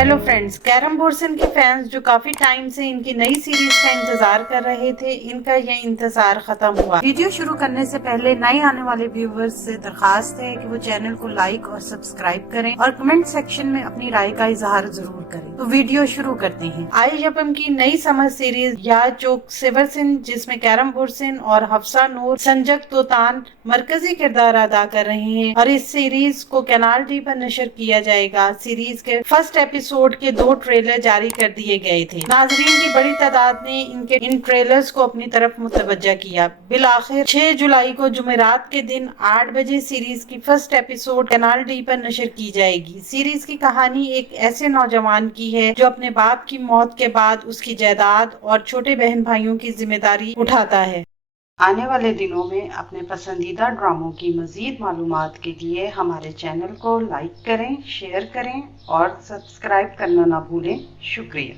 Hello friends, carrom बोर्सन के fans जो काफी टाइम से इनकी नई सीरीज का इंतजार कर रहे थे, इनका ये इंतजार खत्म हुआ। वीडियो शुरू करने से पहले नए आने वाले व्यूवर्स से दरखास्त है कि वो चैनल को लाइक और सब्सक्राइब करें और कमेंट सेक्शन में अपनी राय का इजहार जरूर करें। तो वीडियो शुरू करते हैं। IJPM की नई समर सीरीज या चोक सिवरसिन, जिसमें कैरम बोर्सन और हफ्सा नूर संजक तोतान मरकजी किरदार अदा कर रहे हैं और इस सीरीज को कैनाल डी पर नशर किया जाएगा। सीरीज के फर्स्ट एपिसोड के 2 ट्रेलर जारी कर दिए गए थे। नाजरीन की बड़ी तादाद ने इन ट्रेलर्स को अपनी तरफ मुतवज्जा किया। बिल आखिर 6 जुलाई को जुमेरात के दिन 8 बजे सीरीज की फर्स्ट एपिसोड कैनाल डी पर नशर की जाएगी। सीरीज की कहानी एक ऐसे नौजवान की है जो अपने बाप की मौत के बाद उसकी जायदाद और छोटे बहन भाइयों की जिम्मेदारी उठाता है। आने वाले दिनों में अपने पसंदीदा ड्रामों की मजीद मालूमात के लिए हमारे चैनल को लाइक करें, शेयर करें और सब्सक्राइब करना ना भूलें। शुक्रिया।